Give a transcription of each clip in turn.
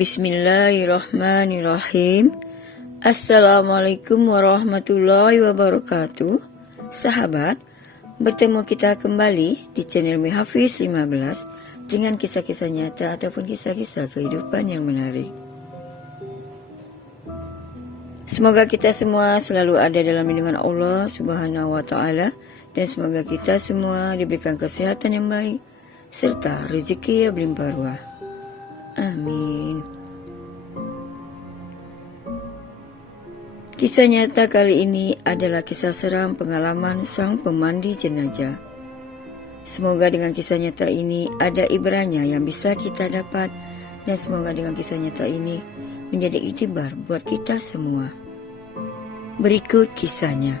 Bismillahirrahmanirrahim. Assalamualaikum warahmatullahi wabarakatuh. Sahabat, bertemu kita kembali di channel Mihafiz 15 dengan kisah-kisah nyata ataupun kisah-kisah kehidupan yang menarik. Semoga kita semua selalu ada dalam lindungan Allah Subhanahu wa taala dan semoga kita semua diberikan kesehatan yang baik serta rezeki yang berlimpah ruah. Amin. Kisah nyata kali ini adalah kisah seram pengalaman sang pemandi jenazah. Semoga dengan kisah nyata ini ada ibrahnya yang bisa kita dapat dan semoga dengan kisah nyata ini menjadi iktibar buat kita semua. Berikut kisahnya.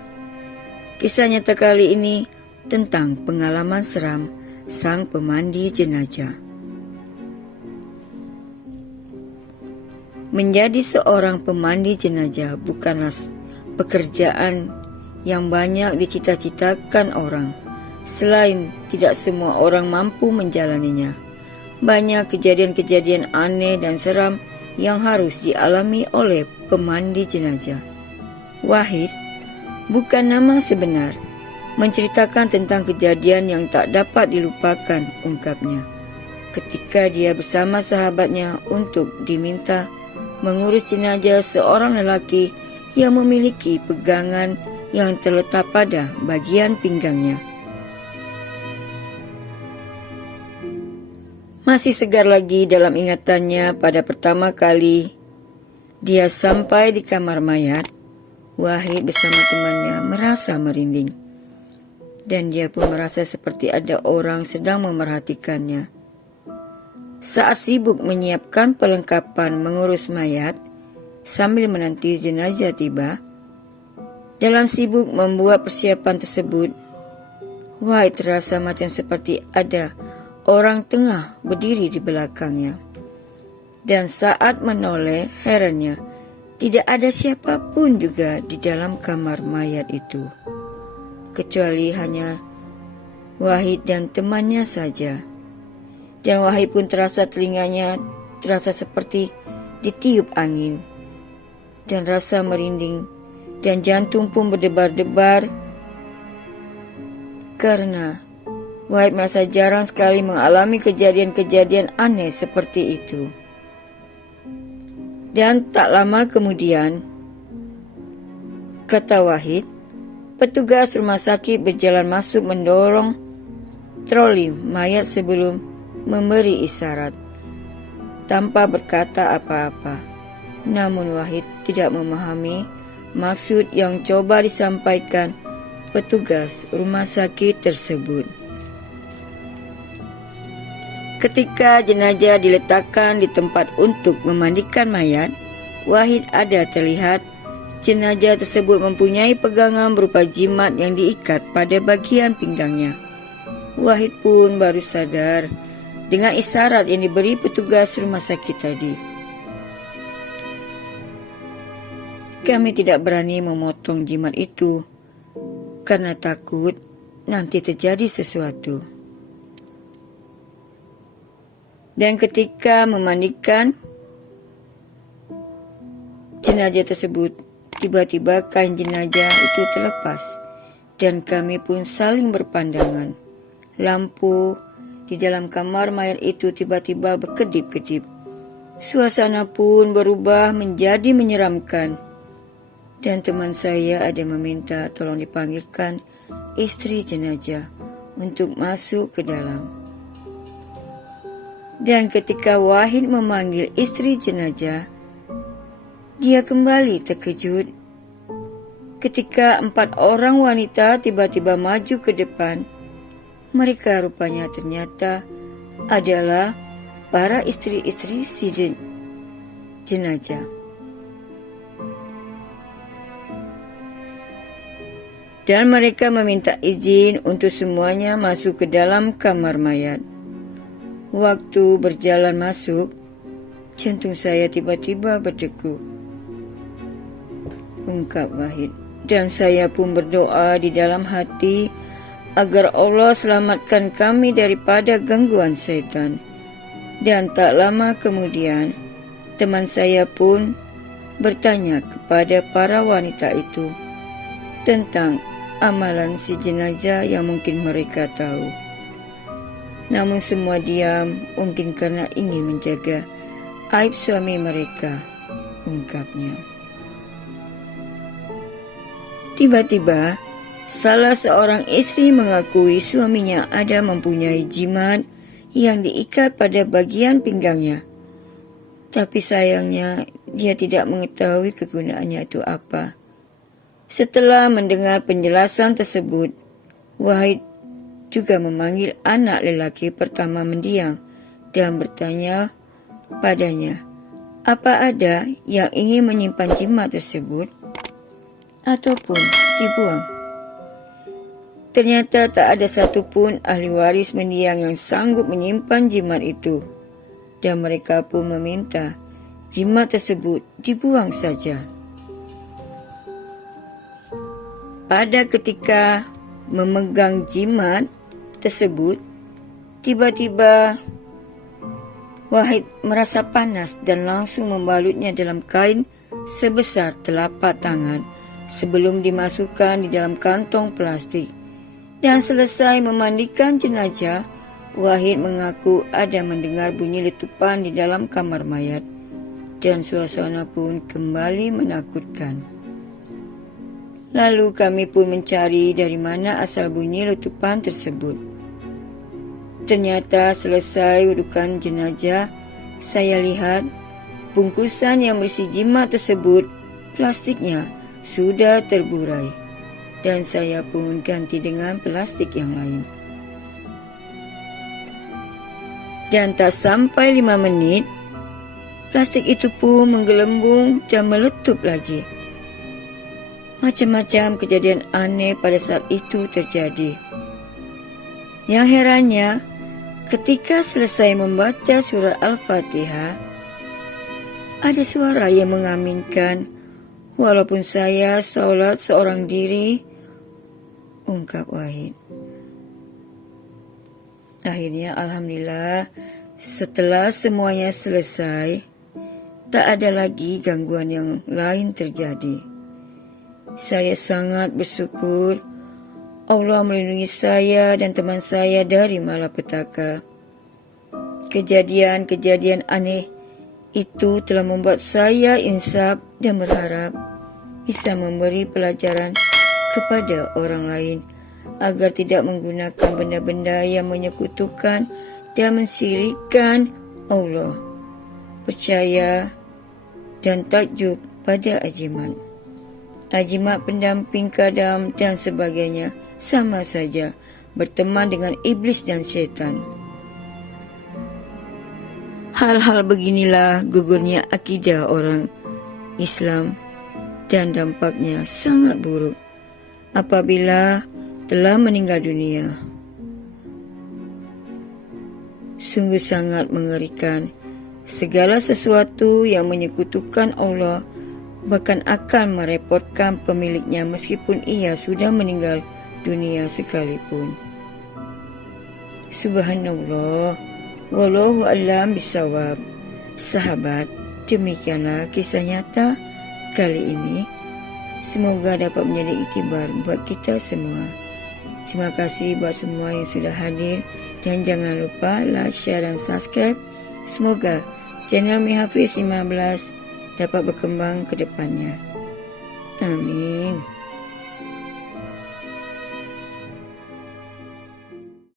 Kisah nyata kali ini tentang pengalaman seram sang pemandi jenazah. Menjadi seorang pemandi jenazah bukanlah pekerjaan yang banyak dicita-citakan orang. Selain tidak semua orang mampu menjalaninya, banyak kejadian-kejadian aneh dan seram yang harus dialami oleh pemandi jenazah. Wahid bukan nama sebenar, menceritakan tentang kejadian yang tak dapat dilupakan, ungkapnya, ketika dia bersama sahabatnya untuk diminta mengurus jenazah seorang lelaki yang memiliki pegangan yang terletak pada bagian pinggangnya. Masih segar lagi dalam ingatannya pada pertama kali dia sampai di kamar mayat, Wahid bersama temannya merasa merinding. Dan dia pun merasa seperti ada orang sedang memerhatikannya. Saat sibuk menyiapkan perlengkapan mengurus mayat sambil menanti jenazah tiba, dalam sibuk membuat persiapan tersebut, Wahid terasa macam seperti ada orang tengah berdiri di belakangnya. Dan saat menoleh, herannya tidak ada siapapun juga di dalam kamar mayat itu, kecuali hanya Wahid dan temannya saja. Dan Wahid pun terasa telinganya terasa seperti ditiup angin. Dan rasa merinding dan jantung pun berdebar-debar karena Wahid merasa jarang sekali mengalami kejadian-kejadian aneh seperti itu. Dan tak lama kemudian, kata Wahid, petugas rumah sakit berjalan masuk mendorong troli mayat sebelum memberi isyarat tanpa berkata apa-apa. Namun Wahid tidak memahami maksud yang coba disampaikan petugas rumah sakit tersebut. Ketika jenazah diletakkan di tempat untuk memandikan mayat, Wahid ada terlihat jenazah tersebut mempunyai pegangan berupa jimat yang diikat pada bagian pinggangnya. Wahid pun baru sadar dengan isyarat yang diberi petugas rumah sakit tadi. Kami tidak berani memotong jimat itu karena takut nanti terjadi sesuatu. Dan ketika memandikan jenazah tersebut, tiba-tiba kain jenazah itu terlepas dan kami pun saling berpandangan. Lampu di dalam kamar mayat itu tiba-tiba berkedip-kedip. Suasana pun berubah menjadi menyeramkan. Dan teman saya ada meminta tolong dipanggilkan istri jenazah untuk masuk ke dalam. Dan ketika Wahid memanggil istri jenazah, dia kembali terkejut ketika 4 orang wanita tiba-tiba maju ke depan. Mereka rupanya ternyata adalah para istri-istri si jenazah. Dan mereka meminta izin untuk semuanya masuk ke dalam kamar mayat. Waktu berjalan masuk, jantung saya tiba-tiba berdegup, ungkap Wahid. Dan saya pun berdoa di dalam hati agar Allah selamatkan kami daripada gangguan setan. Dan tak lama kemudian, Teman saya pun bertanya kepada para wanita itu tentang amalan si jenazah yang mungkin mereka tahu. Namun semua diam, mungkin karena ingin menjaga aib suami mereka, ungkapnya. Tiba-tiba, salah seorang istri mengakui suaminya ada mempunyai jimat yang diikat pada bagian pinggangnya. Tapi sayangnya, dia tidak mengetahui kegunaannya itu apa. Setelah mendengar penjelasan tersebut, Wahid juga memanggil anak lelaki pertama mendiang dan bertanya padanya, apa ada yang ingin menyimpan jimat tersebut ataupun dibuang? Ternyata tak ada satupun ahli waris mendiang yang sanggup menyimpan jimat itu, dan mereka pun meminta jimat tersebut dibuang saja. Pada ketika memegang jimat tersebut, tiba-tiba Wahid merasa panas dan langsung membalutnya dalam kain sebesar telapak tangan sebelum dimasukkan di dalam kantong plastik. Dan selesai memandikan jenazah, Wahid mengaku ada mendengar bunyi letupan di dalam kamar mayat, dan suasana pun kembali menakutkan. Lalu kami pun mencari dari mana asal bunyi letupan tersebut. Ternyata selesai wudukan jenazah, saya lihat bungkusan yang berisi jimat tersebut, plastiknya sudah terburai, dan saya pun ganti dengan plastik yang lain. Dan tak sampai 5 menit, plastik itu pun menggelembung dan meletup lagi. Macam-macam kejadian aneh pada saat itu terjadi. Yang herannya, ketika selesai membaca surah Al-Fatihah, ada suara yang mengaminkan, walaupun saya sholat seorang diri, ungkap Wahid. Akhirnya alhamdulillah, setelah semuanya selesai, tak ada lagi gangguan yang lain terjadi. Saya sangat bersyukur Allah melindungi saya dan teman saya dari malapetaka. Kejadian-kejadian aneh itu telah membuat saya insaf dan berharap bisa memberi pelajaran kepada orang lain agar tidak menggunakan benda-benda yang menyekutukan dan mensyirikkan Allah. Percaya dan takjub pada ajimat. Ajimat pendamping kadam dan sebagainya sama saja berteman dengan iblis dan syaitan. Hal-hal beginilah gugurnya akidah orang Islam dan dampaknya sangat buruk apabila telah meninggal dunia. Sungguh sangat mengerikan. Segala sesuatu yang menyekutukan Allah bahkan akan merepotkan pemiliknya meskipun ia sudah meninggal dunia sekalipun. Subhanallah, wallahu a'lam bishawab. Sahabat, demikianlah kisah nyata kali ini. Semoga dapat menjadi iktibar buat kita semua. Terima kasih buat semua yang sudah hadir, dan jangan lupa like, share dan subscribe. Semoga channel Mi Hafiz 15 dapat berkembang ke depannya. Amin.